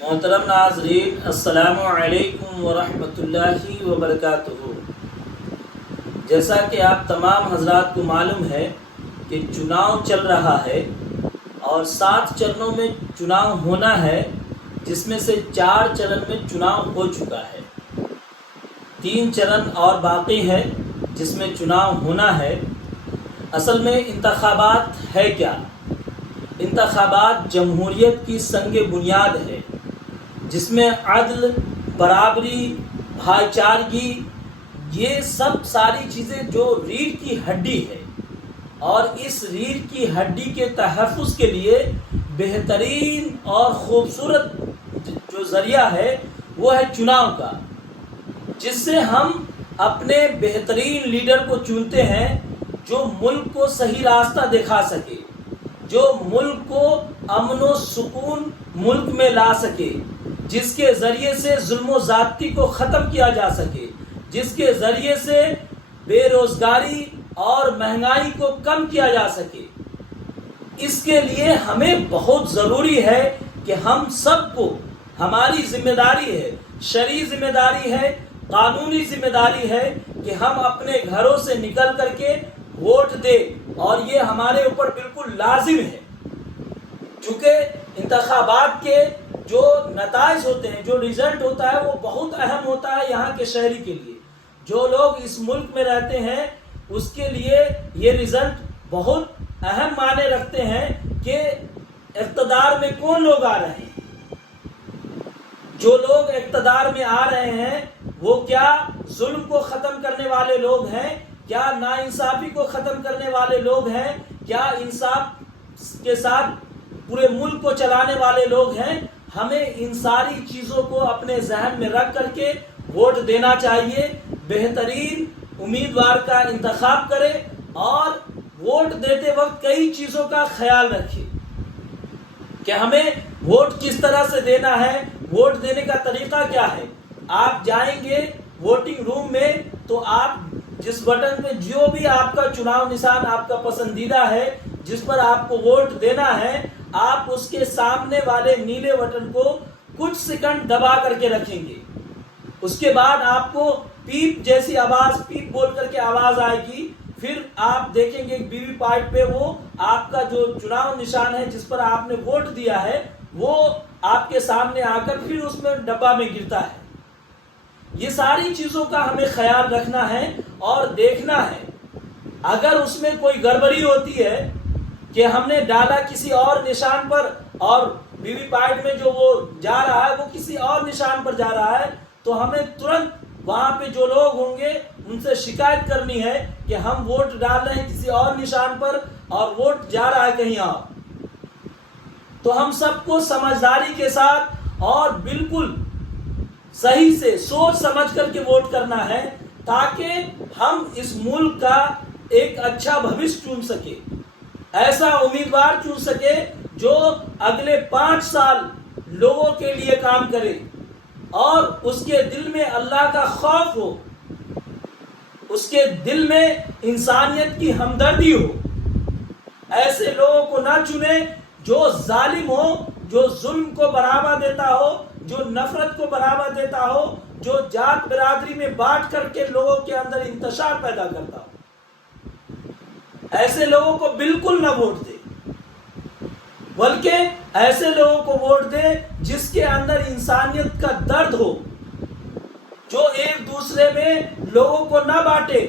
محترم ناظرین، السلام علیکم ورحمۃ اللہ وبرکاتہ۔ جیسا کہ آپ تمام حضرات کو معلوم ہے کہ چناؤ چل رہا ہے اور 7 چرنوں میں چناؤ ہونا ہے، جس میں سے 4 چرن میں چناؤ ہو چکا ہے، 3 چرن اور باقی ہے جس میں چناؤ ہونا ہے۔ اصل میں انتخابات ہے کیا؟ انتخابات جمہوریت کی سنگ بنیاد ہے، جس میں عدل، برابری، بھائی چارگی، یہ سب ساری چیزیں جو ریڑھ کی ہڈی ہے، اور اس ریڑھ کی ہڈی کے تحفظ کے لیے بہترین اور خوبصورت جو ذریعہ ہے وہ ہے چناؤ کا، جس سے ہم اپنے بہترین لیڈر کو چنتے ہیں جو ملک کو صحیح راستہ دکھا سکے، جو ملک کو امن و سکون ملک میں لا سکے، جس کے ذریعے سے ظلم و زیادتی کو ختم کیا جا سکے، جس کے ذریعے سے بے روزگاری اور مہنگائی کو کم کیا جا سکے۔ اس کے لیے ہمیں بہت ضروری ہے کہ ہم سب کو، ہماری ذمہ داری ہے، شرعی ذمہ داری ہے، قانونی ذمہ داری ہے کہ ہم اپنے گھروں سے نکل کر کے ووٹ دیں، اور یہ ہمارے اوپر بالکل لازم ہے، چونکہ انتخابات کے جو نتائج ہوتے ہیں، جو رزلٹ ہوتا ہے، وہ بہت اہم ہوتا ہے یہاں کے شہری کے لیے۔ جو لوگ اس ملک میں رہتے ہیں اس کے لیے یہ رزلٹ بہت اہم معنی رکھتے ہیں کہ اقتدار میں کون لوگ آ رہے ہیں۔ جو لوگ اقتدار میں آ رہے ہیں وہ کیا ظلم کو ختم کرنے والے لوگ ہیں، کیا ناانصافی کو ختم کرنے والے لوگ ہیں، کیا انصاف کے ساتھ پورے ملک کو چلانے والے لوگ ہیں۔ ہمیں ان ساری چیزوں کو اپنے ذہن میں رکھ کر کے ووٹ دینا چاہیے، بہترین امیدوار کا انتخاب کرے، اور ووٹ دیتے وقت کئی چیزوں کا خیال رکھے کہ ہمیں ووٹ کس طرح سے دینا ہے، ووٹ دینے کا طریقہ کیا ہے۔ آپ جائیں گے ووٹنگ روم میں تو آپ جس بٹن پہ، جو بھی آپ کا چناؤ نشان آپ کا پسندیدہ ہے، جس پر آپ کو ووٹ دینا ہے، آپ اس کے سامنے والے نیلے بٹن کو کچھ سیکنڈ دبا کر کے رکھیں گے۔ اس کے بعد آپ کو پیپ جیسی آواز، پیپ بول کر کے آواز آئے گی، پھر آپ دیکھیں گے وی وی پیٹ پہ وہ آپ کا جو چناؤ نشان ہے جس پر آپ نے ووٹ دیا ہے وہ آپ کے سامنے آ کر پھر اس میں ڈبہ میں گرتا ہے۔ یہ ساری چیزوں کا ہمیں خیال رکھنا ہے اور دیکھنا ہے۔ اگر اس میں کوئی گڑبڑی ہوتی ہے کہ ہم نے ڈالا کسی اور نشان پر اور وی وی پیٹ میں جو وہ جا رہا ہے وہ کسی اور نشان پر جا رہا ہے، تو ہمیں ترنت وہاں پہ جو لوگ ہوں گے ان سے شکایت کرنی ہے کہ ہم ووٹ ڈال رہے ہیں کسی اور نشان پر اور ووٹ جا رہا ہے کہیں اور۔ تو ہم سب کو سمجھداری کے ساتھ اور بالکل صحیح سے سوچ سمجھ کر کے ووٹ کرنا ہے، تاکہ ہم اس ملک کا ایک اچھا بھوش چن سکے، ایسا امیدوار چن سکے جو اگلے 5 سال لوگوں کے لیے کام کرے اور اس کے دل میں اللہ کا خوف ہو، اس کے دل میں انسانیت کی ہمدردی ہو۔ ایسے لوگوں کو نہ چنے جو ظالم ہو، جو ظلم کو بڑھاوا دیتا ہو، جو نفرت کو بڑھاوا دیتا ہو، جو ذات برادری میں بانٹ کر کے لوگوں کے اندر انتشار پیدا کرتا ہو۔ ایسے لوگوں کو بالکل نہ ووٹ دے، بلکہ ایسے لوگوں کو ووٹ دے جس کے اندر انسانیت کا درد ہو، جو ایک دوسرے میں لوگوں کو نہ بانٹے،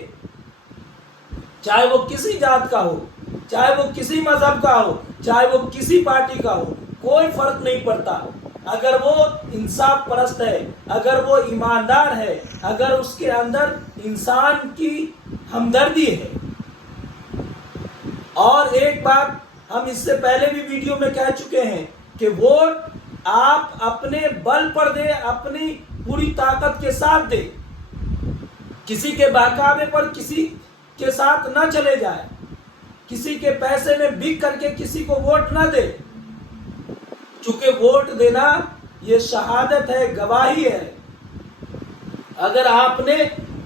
چاہے وہ کسی ذات کا ہو، چاہے وہ کسی مذہب کا ہو، چاہے وہ کسی پارٹی کا ہو، کوئی فرق نہیں پڑتا۔ اگر وہ انصاف پرست ہے، اگر وہ ایماندار ہے، اگر اس کے اندر انسان کی ہمدردی ہے۔ اور ایک بات ہم اس سے پہلے بھی ویڈیو میں کہہ چکے ہیں کہ ووٹ آپ اپنے بل پر دیں، اپنی پوری طاقت کے ساتھ دیں، کسی کے بہکاوے پر کسی کے ساتھ نہ چلے جائے، کسی کے پیسے میں بک کر کے کسی کو ووٹ نہ دے، چونکہ ووٹ دینا یہ شہادت ہے، گواہی ہے۔ اگر آپ نے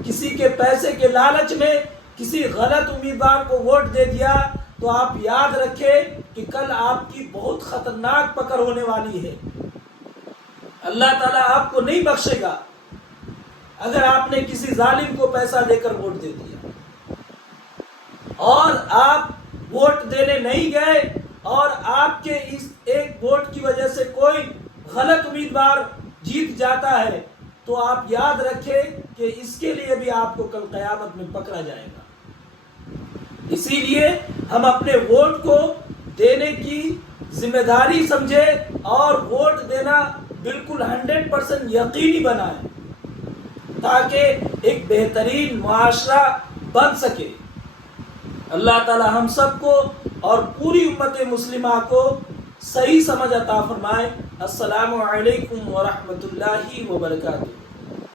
کسی کے پیسے کے لالچ میں کسی غلط امیدوار کو ووٹ دے دیا تو آپ یاد رکھیں کہ کل آپ کی بہت خطرناک پکڑ ہونے والی ہے۔ اللہ تعالیٰ آپ کو نہیں بخشے گا اگر آپ نے کسی ظالم کو پیسہ دے کر ووٹ دے دیا اور آپ ووٹ دینے نہیں گئے اور آپ کے اس ایک ووٹ کی وجہ سے کوئی غلط امیدوار جیت جاتا ہے تو آپ یاد رکھیں کہ اس کے لیے بھی آپ کو کل قیامت میں پکڑا جائے گا۔ اسی لیے ہم اپنے ووٹ کو دینے کی ذمہ داری سمجھے اور ووٹ دینا بالکل 100% یقینی بنائیں تاکہ ایک بہترین معاشرہ بن سکے۔ اللہ تعالی ہم سب کو اور پوری امت مسلمہ کو صحیح سمجھ عطا فرمائے۔ السلام علیکم ورحمۃ اللہ وبرکاتہ۔